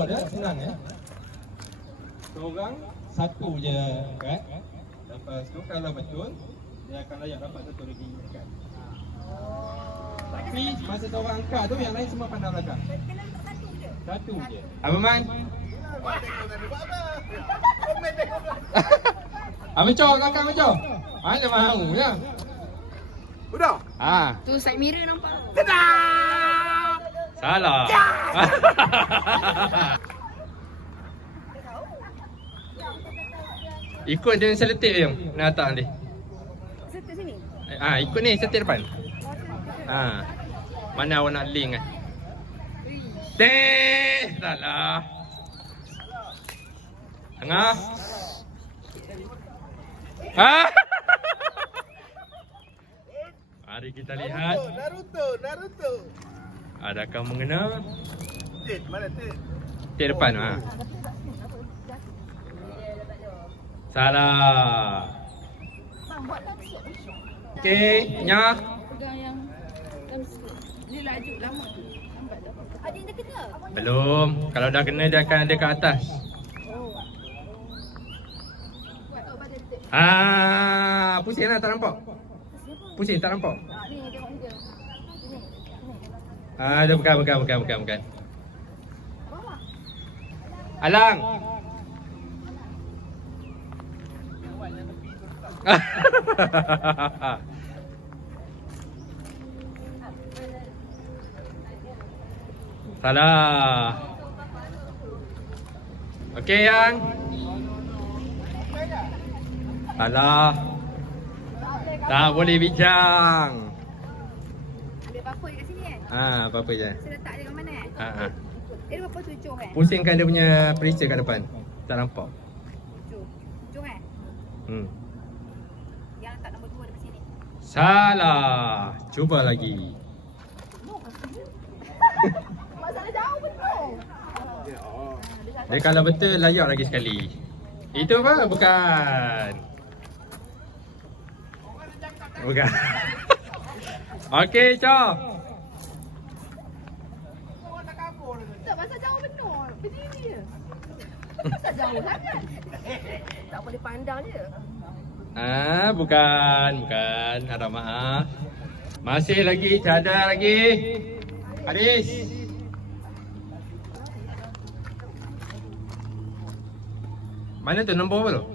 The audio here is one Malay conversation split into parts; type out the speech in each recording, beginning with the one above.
dua dah, senang Seorang satu je kad. Lepas tu kalau betul dia akan layak dapat satu lagi kad. Tapi masa seorang angkat tu yang lain semua pandang belakang. Kena letak satu je. Satu je. Abang Man. Abang Cok, kakak Abang Cok. Mana mahu ya? Udah. Tu side mirror nampak. Salah. Ikut dia selotip je nak letak nanti. Serta sini. Ikut ni setir depan. Mana awak nak link kan? Salah. Tengah. Mari kita lihat. Naruto. Adakah mengena? Tit, mana tit? Tit depan. Salah. Bang, buat tak siap. Okey, Nyah. Pegang yang dia laju lama tu. Lambat tak apa. Ada yang dah kena? Belum. Kalau dah kena dia akan ada kat atas. Buat kat badan tip. Pusing lah, tak nampak. Pusing, tak nampak. Ni tengok dia. Dia bukan. Bawah. Alang. Salah. Okey yang. Salah. Tak boleh bincang. Ambil apa dekat sini kan? Apa-apa je. Saya letak dia kat mana kan? Dia berapa tujuh kan? Pusingkan dia punya perica kat depan. Tak nampak. Tujuh kan? Yang letak nombor 2 dekat sini. Salah. Cuba lagi. Masalah jauh betul. Dia kalau betul layak lagi sekali. Itu apa? Bukan. Okey, Cok. Tak, masa jauh betul. Berdiri je. Masa jauh sangat. Tak boleh pandang je. Bukan. Harap maaf. Masih lagi, cadar lagi. Haris. Mana tu nombor apa tu?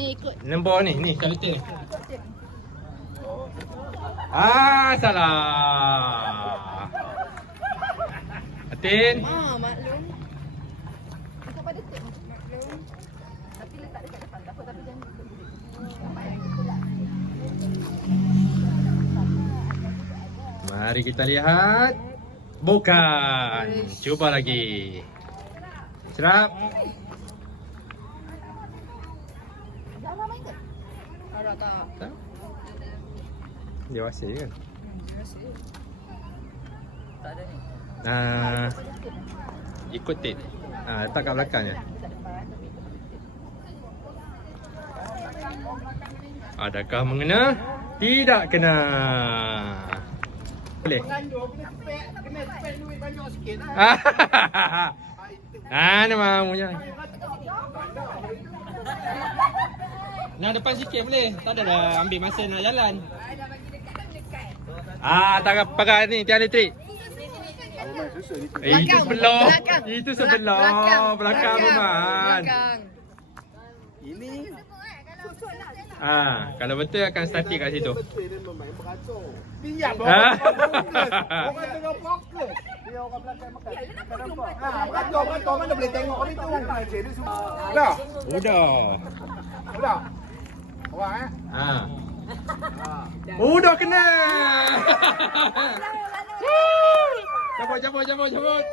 Ni ikut. Nombor ni, kualiti ni. Salah. Atin. Maklum. Ikut pada tip. Maklum. Tapi letak dekat depan. Tak apa, tapi jangan ikut. Mari kita lihat. Bukan. Cuba lagi. Serap. Jangan main ke? Ada tak? Tak. Dia wasir kan? Tak ada ni. Ikut tip. Letak kat belakang je. Adakah mengena? Tidak kena. Boleh. Kena spend duit banyak sikit lah. Dia mahunya. Nak depan sikit boleh. Tak ada dah ambil masa nak jalan. Tak pakai ni tiang elektrik. Itu sebelah. Itu sebelah. Belakang Roman. Ini kalau betul akan statik kat situ. betul dia memang beracau. Diam orang tengah fokus. Dia orang belakang makan. Beracau mana boleh tengok kami tu. Dah. Udah. Orang Dah kena. Cabut.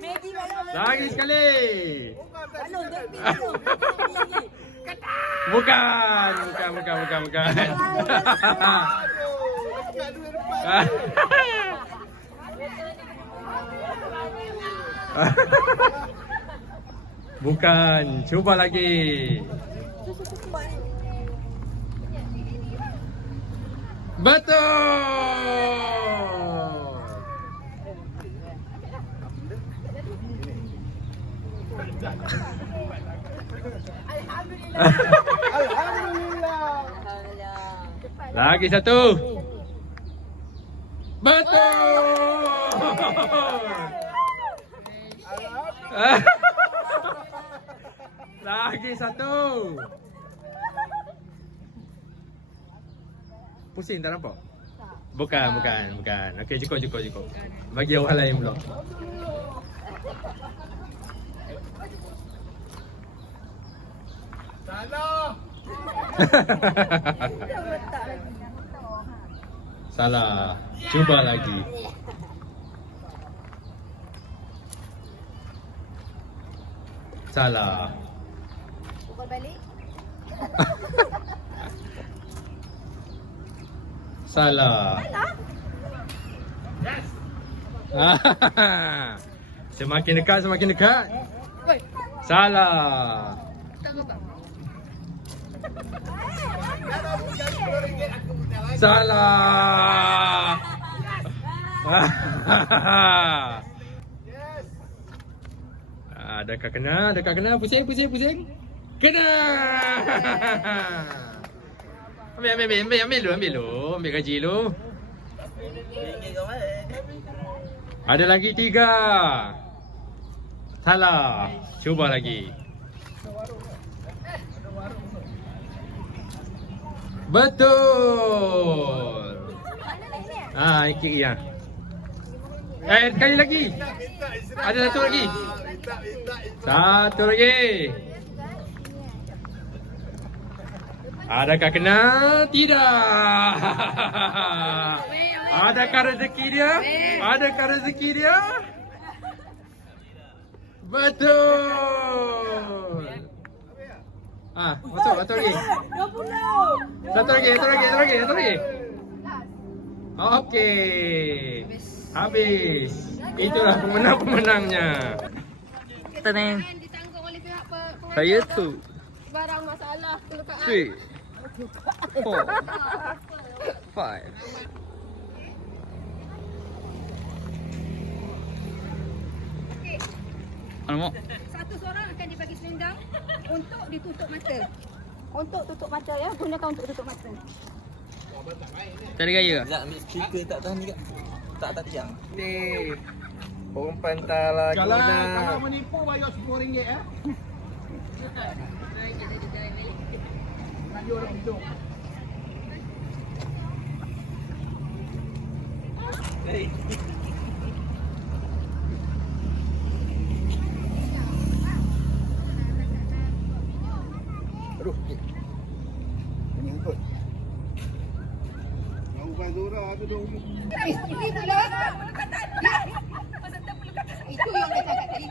Maggie mana? Lagi sekali. Balon tepi. Bukan. Bukan. Cuba lagi. Betul. Alhamdulillah. Alhamdulillah. Lagi satu. Betul. Lagi satu. Pusing tak nampak? Bukan. Okey, cukup. Bagi orang lain pula. Salah. Salah. Cuba lagi. Salah. Pukul balik. Salah. Semakin dekat. Oi, Salah. tak apa. Salah. Yes. Adakah kena? Pusing. Kena. Ambil dulu. Ambil gaji dulu. Ada lagi 3. Salah. Cuba lagi. Betul. Kiri ya. Sekali lagi. Ada satu lagi. Satu lagi. Adakah kena? Tidak. Adakah rezeki dia? Betul. Masuk lagi. 20. Satu lagi. Okey. Habis. Itulah pemenang-pemenangnya. Tenang. Ditanggung oleh pihak Saya tu. barang masalah kelukaan. 3, 4, 5. Alamak. Satu seorang akan dibagi selendang untuk ditutup mata. Untuk tutup mata ya, gunakan untuk tutup mata. Cari gaya ke? Tak ambil speaker tak tahan juga. Tak tiang. Ni. Orang pantai lah. Kalau menipu bayar RM10 eh. Radio orang hidup. Aduh. Ini ikut. Yang bukan Zura tu dong. Ini pula. Itu yang saya cakap tadi.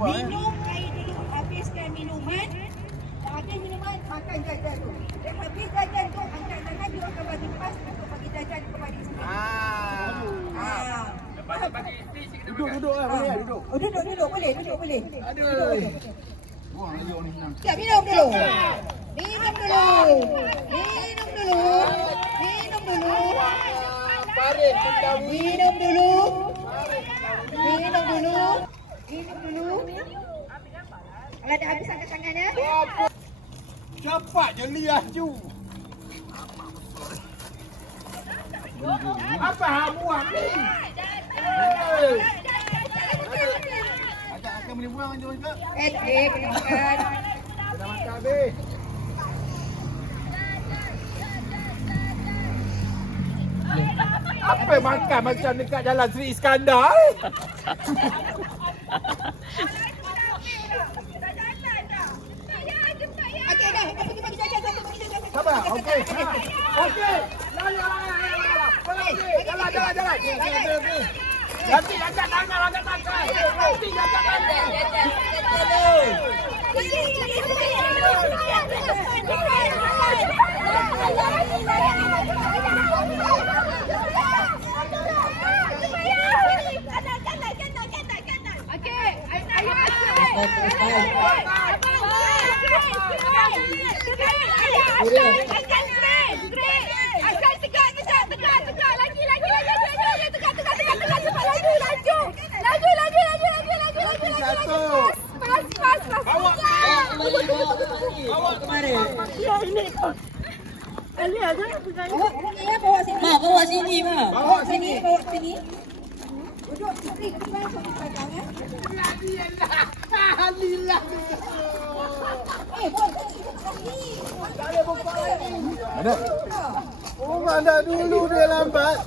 Minum air dulu, habiskan minuman. Habis minuman, makan jajan tu. Dan habis jajan tu, angkat tangan, dia akan bagi pas untuk bagi jajan kepada isteri. Duduk lah, boleh duduk. Oh, duduk boleh. Aduh. Wah, ayo ni senang. Sekejap, minum dulu. Parit kita Minum dulu. Kalau dah habis angkat tangan ya. cepat je ni laju. Apa hamuan ni? Ajak akan boleh buang je juga. Kena makan. Dah makan habis. Apa makan macam dekat jalan Sri Iskandar? Okey dah, kita bagi jajan satu bagi jajan. Sabar, okey. Okey. Jalan. Nanti angkat tangan. Nanti angkat tangan. Lagi. Bawa sini, bawa sini. Duduk sini, kita sampai belakang ya. Alhamdulillah. Boleh sini. Tak boleh buka lagi. Ada. Oh, mana dulu dia lambat.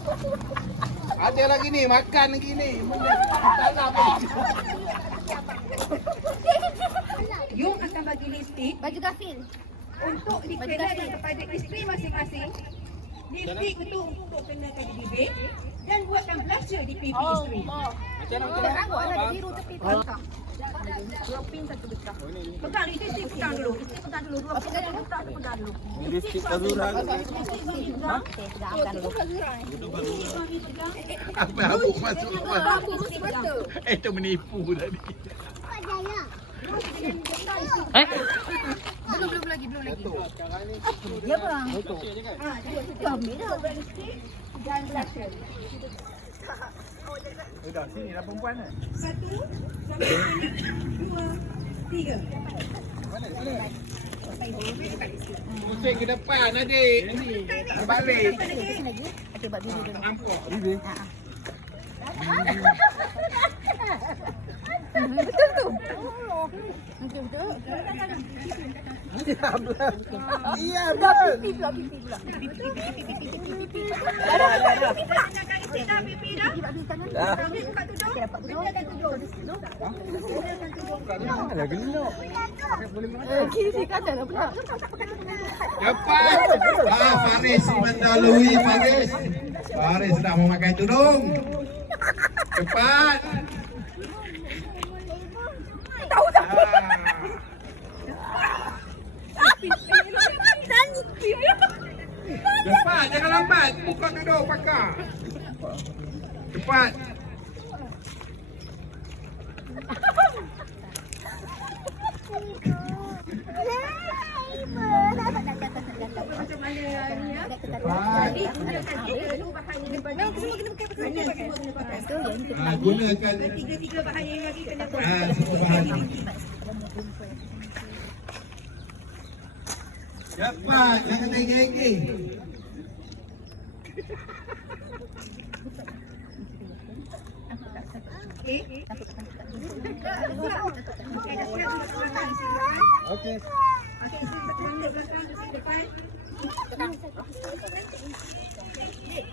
Ada lagi ni, makan lagi ni. Yung akan bagi lipstick Baju gafil. untuk dikenakan kepada isteri masing-masing. Lipstick itu untuk kenakan di bibir dan buatkan blusher di pipi isteri. Rambut ada biru tepi tengah. Dua pin satu bekah. Pegang lipstick, pegang dulu. Pegang dulu. Dua pin satu bekah pegang dulu. Lipstick Fazura. Okey, pegangkan dulu. Apa habuk masuk apa? Mesti betul. Itu menipu tadi. Belum lagi. Ya bang. Kami dah lipstick dan blusher. Dah sini dah perempuan dah. 1, 2, 3. Pusing ke depan adik. Balik. Okey, buat biru dulu. Nampak. Betul tu. Okey, betul. Iya, betul. Pipi pula. Dah gelap. Kiri kanan pula. Cepat. Faris mendahului Faris. Faris dah mau pakai tudung. Cepat. Tahu tak? Cepat, jangan lambat. Buka tudung pakar. Cepat. Macam mana ni ya? Cepat. Jadi gunakan tiga bahan yang daripada semua kena pakai. Semua kena pakai. Gunakan Tiga bahan yang lagi kena semua bahan. Cepat, jangan tinggi-tinggi. Okey. Okey.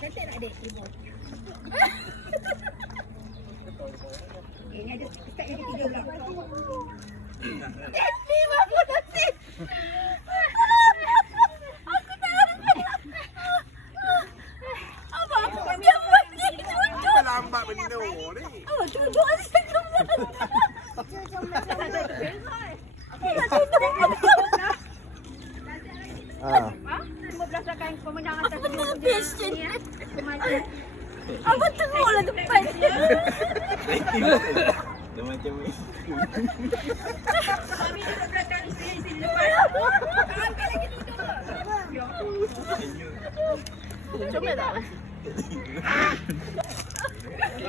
Cantik tak adik? Ini ada start yang ketiga pula. Lambat benda ni. Semua berdasarkan pemenangan tersebut. Apa tengoklah depan dia. Dia macam ni. Kami duduk belakang isteri di depan. Ambil lagi duduk. Comel tak?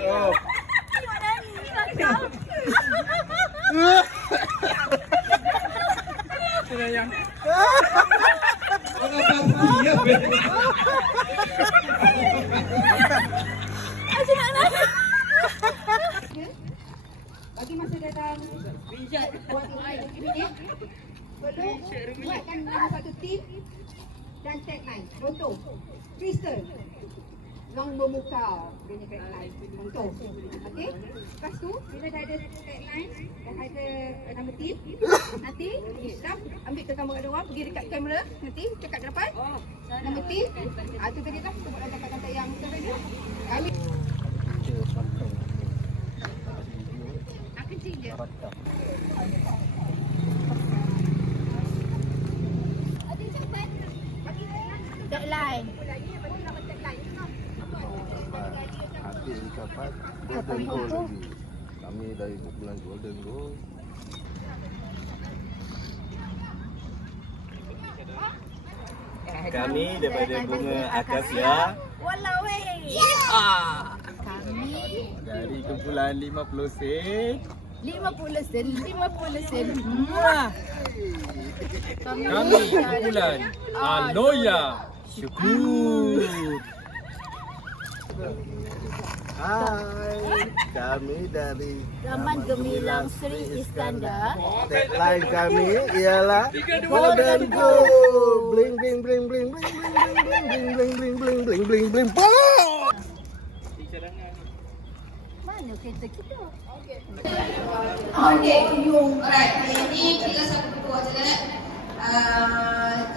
Oh. Tengok nani belakang. Asyik nak nani. Bagi masa dalam waktu 5 minit. Perlu buatkan nama satu tim dan tagline. Contoh, Crystal yang memukau punya tagline. Contoh. Okey. Lepas tu bila dah ada tagline, dah ada nama tim, nanti Islam ambil ke kamera orang, pergi dekat kamera, nanti cakap ke depan. Nama tim. Tu tadi dah kita buat dapat yang tadi. Ambil kecil je. Deadline. Hati ucapan Golden Goal lagi. Kami dari kumpulan Golden Goal. Kami daripada bunga akasia. Walau weh. Kami Dari kumpulan 50 sen. 50 sen. Kami kumpulan Aloya Syukur. Hai, kami dari Taman Gemilang Sri Iskandar. tagline kami ialah Golden Gold. Bling bling bling bling bling bling bling bling bling bling bling bling bling bling. Mana kereta kita? Okey, alright. Ini kita satu dua je kan.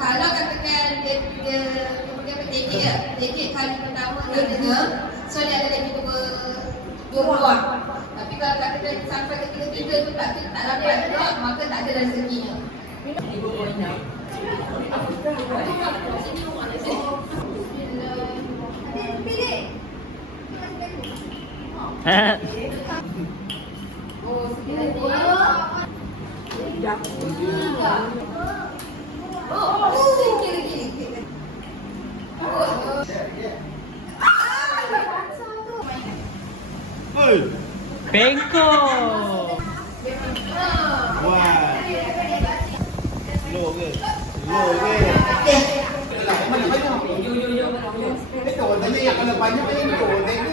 Kalau katakan dia pendekit ya. Pendekit kali pertama dia dengar. So dia ada lagi dua peluang. Tapi kalau katakan sampai ke ketiga tu tak dapat juga, maka tak ada rezekinya. Bengko. Cái đồ tại vì là banyak cái đồ tại vì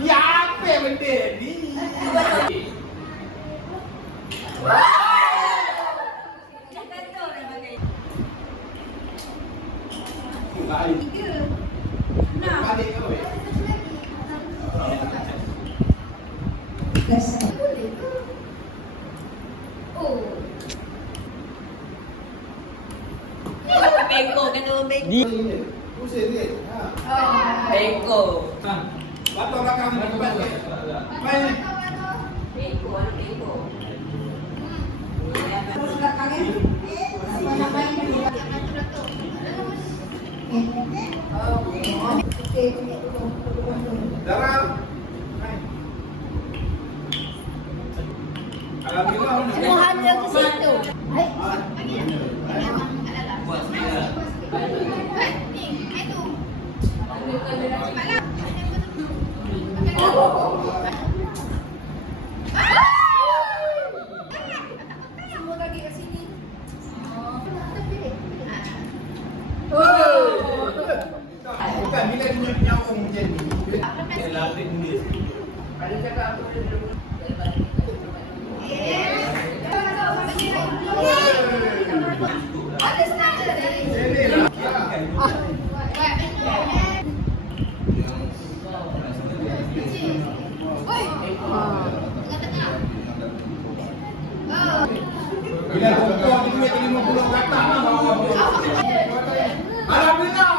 ya apa benda ni? Bengko kena bengko. Ni Pusing ni. Bengko. Waktu belakang ni cepat. Main. Bengko. Terus belakang ni. Apa nama ini? Darah. Alhamdulillah. Tuhan dia ke situ. Bukan bila dia nyaung macam ni. Bila doktor ni duit 50 kata. Alhamdulillah.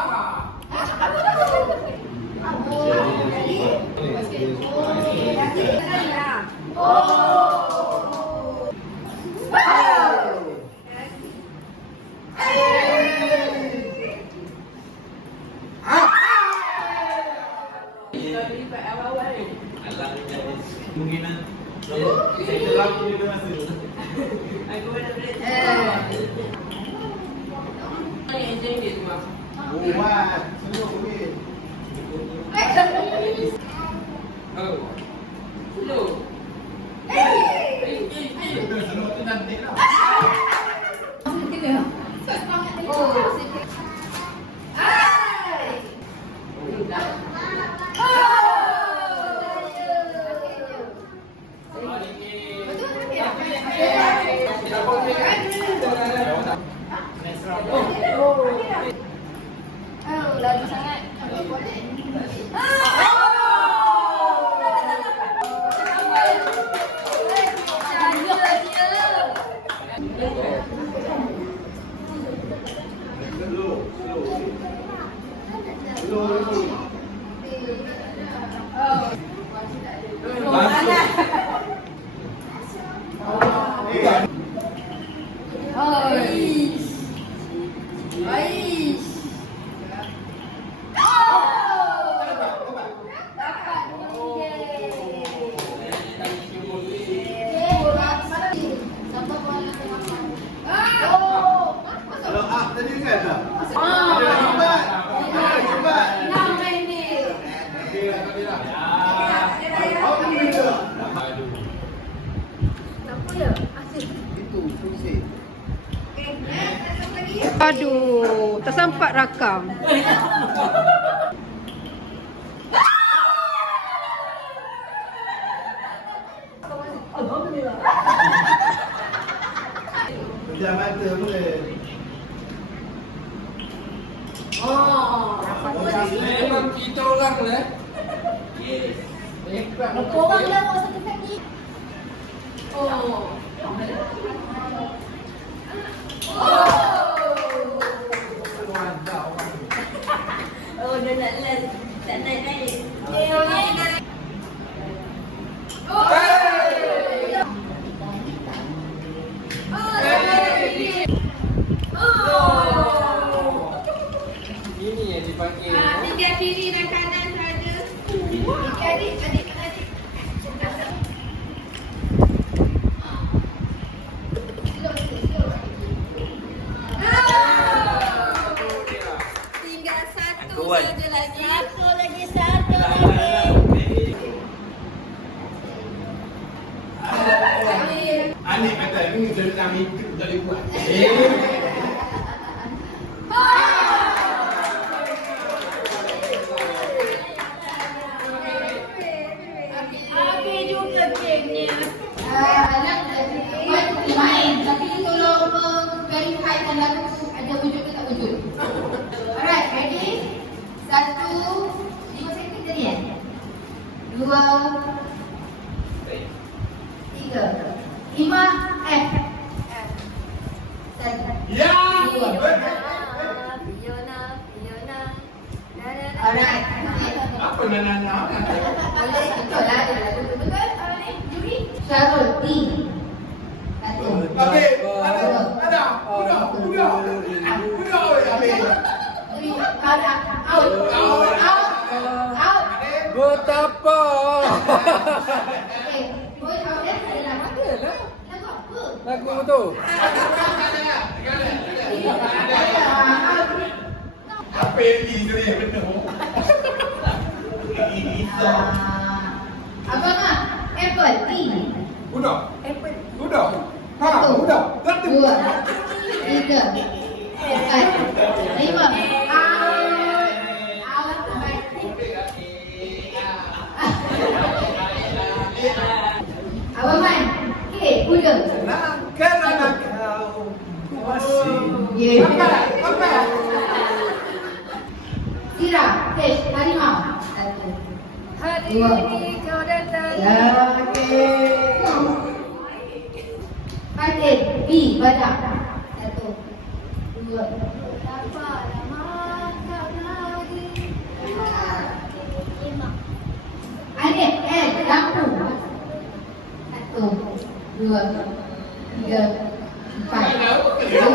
Buat seluruh duit. Seluruh tu cantik lah. Laju sangat. Tadi kan dah. Hebat. Hebat. Siapa ya? Asyik. Itu pusing. Aduh, tersempat rakam. Pejam mata boleh. Memang kita orang lah. Korang lah buat satu kaki. Oh, dah nak last. Tak naik-naik. Ini yang dipanggil. Tiga kiri dan kanan saja. Adik. Tinggal satu Angkuhan. saja lagi. Satu lagi. Anik kata ni cerita hidup tak boleh buat. Habis juga gamenya. Anak main. Tapi tolong verifikan lagu ada wujud ke tak wujud. Alright, ready? 1, 5 cm tadi ya? 2, 3, 5, F. Ya. Fiona. Alright. Apa nana? Boleh betul lah. Betul. Juri. Syarul T. Satu. Habis. Ada. Udah. Habis. Juri. Out. Betapa. Okay. Boy, out dah. Ada lagu lah. Lagu apa? Lagu tu. Apa yang ini yang benar? Abang ah, apple T. Udah. Udah. Satu. Udah. 2, 3, 4, 5. Out. Abang Man. Okay, kuda. Kerana kau masih. Yeah. Apa? Sira, H, harimau. 1, 2. kau datang. Fatin, B, badak. 1, 2. Dapat makan lagi. Anik, L, lampu. 1, 2, 3, 4, 5.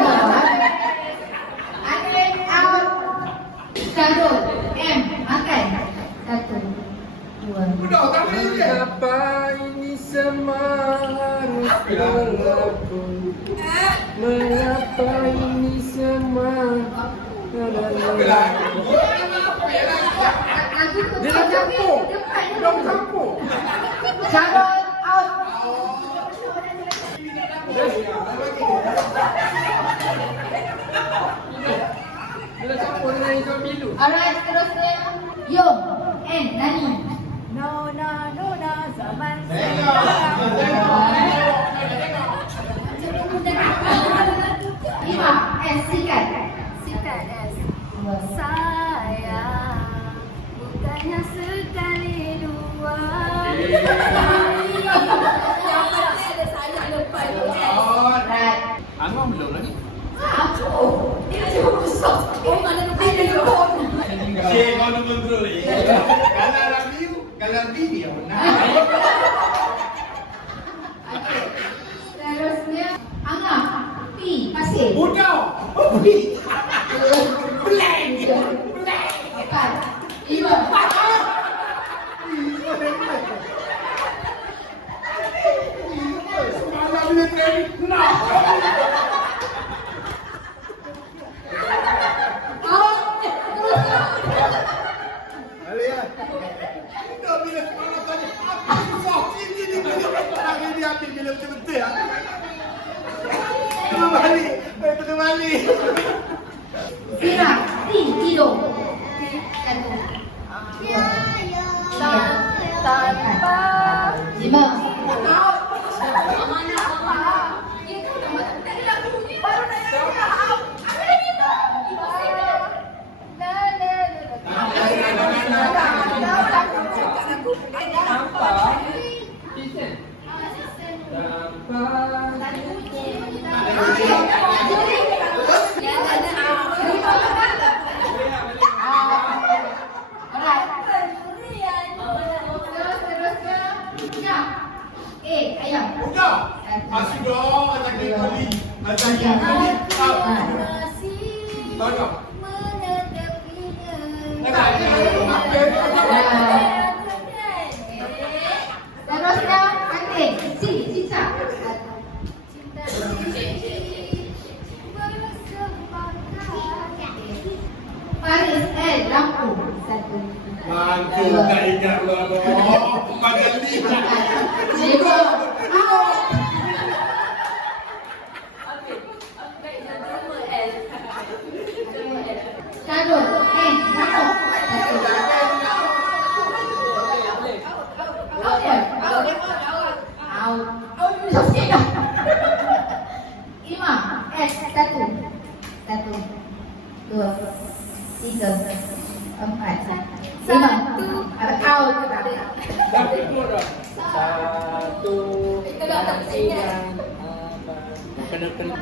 Anik, out. Syarul, M, makan. 1, 2. Udah, tak boleh je. Apa ini semua harus berlaku? Mengapa ini semua? Lagu tu Dia dah campur. Dah campur. Syarul, out. Dia dah campur dengan hijau bilu. Alright, seterusnya Yom, N, Nani. Nona, zaman Lima, S, sikat. Sikat S. 2. Sayang, bukannya sekali dua. Right. Anwar belum lagi. Apa? Dia cuma besar. Oh, mana ada lubang. Okey, kau nak kontrol ni. Kalau video nak. Seterusnya Angah, P, pasir. Udah. Blank. 4, 5. Semalam bila kali nak. Alia. Dah bila semalam tadi apa susah sini ni bila hari ni ambil bila betul-betul ah. Balik. kali. Zira, tidur. Satu. Tanpa. Lima. Masih dong, ada kali. Ada kali. Tahu. Terusnya anting, cinta. Paris, lampu. Satu. Lampu tak ingat lu apa. Pagali. Lima. Shadow, lampu. Lima, satu, dua, tiga, empat, lima, out.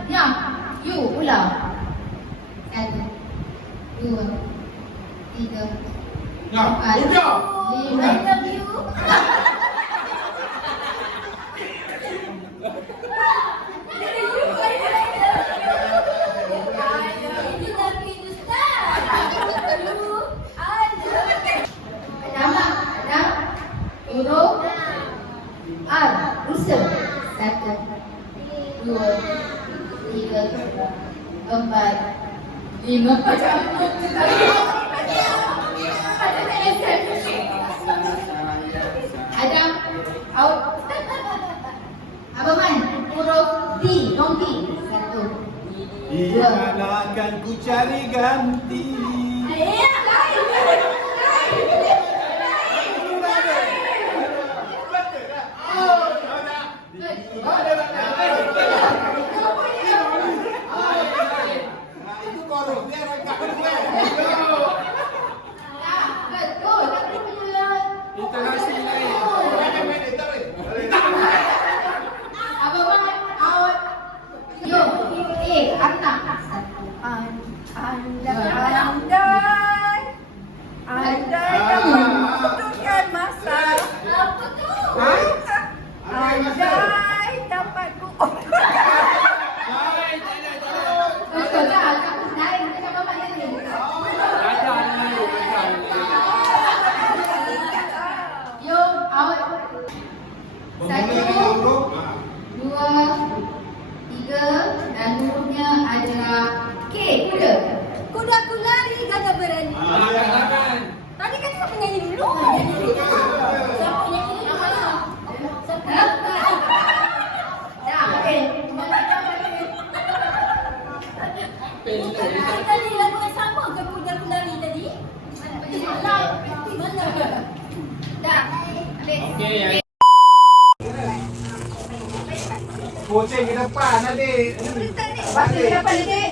Ya, you ulang. Satu, dua, tiga, empat, lima. Satu, dua, tiga, empat, lima. Adam, out. Abang Man, huruf D, donkey. Satu, Di mana akan ku cari ganti? Bukan masa. Apa tu? Andai dapat ku. Betul lah. Lain macam apa ni? Yo, out. Satu, dua, tiga, dan hurufnya adalah K. Kuda. Kuda ku lari gagah berani. Tadi kan kau penyanyi dulu. Siapa nyanyi dulu? Siapa? Dah, okey. Tadi lagu yang sama ke kuda ku lari tadi? Mana? Dah. Okey. Kucing ke depan adik. Pasti ke depan adik.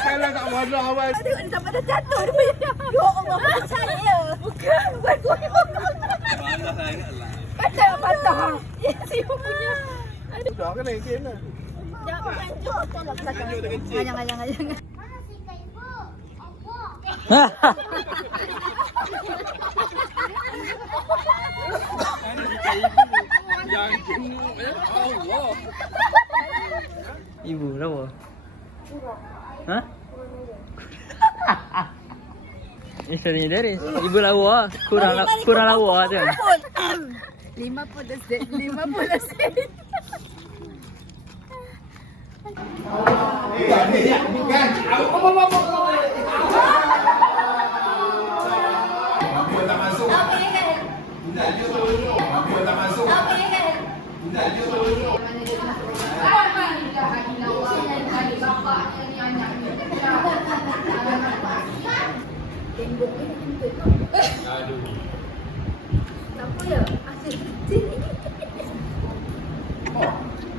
Janganlah tak bodoh awal. Tengok dia sampai dah jatuh dia punya. Ya Allah, percaya. Bukan goyang. Patah. Ya, siapa punya. Dah kena game lah. Dah. Jangan. Ibu lawa. Hah? Isterinya dari ibu lawa, kurang lawa tu. 50 sen.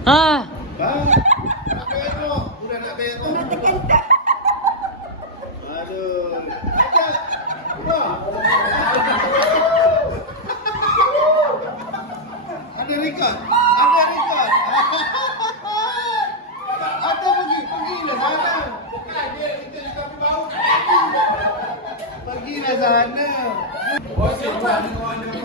Ah, Nak berak. Udah nak berak. Nak tekan tak? Aduh. Ada record. Ada record. Ada pergilah sana. Bukan dia kita juga bau. Pergilah sana. Oh, siapa ni orang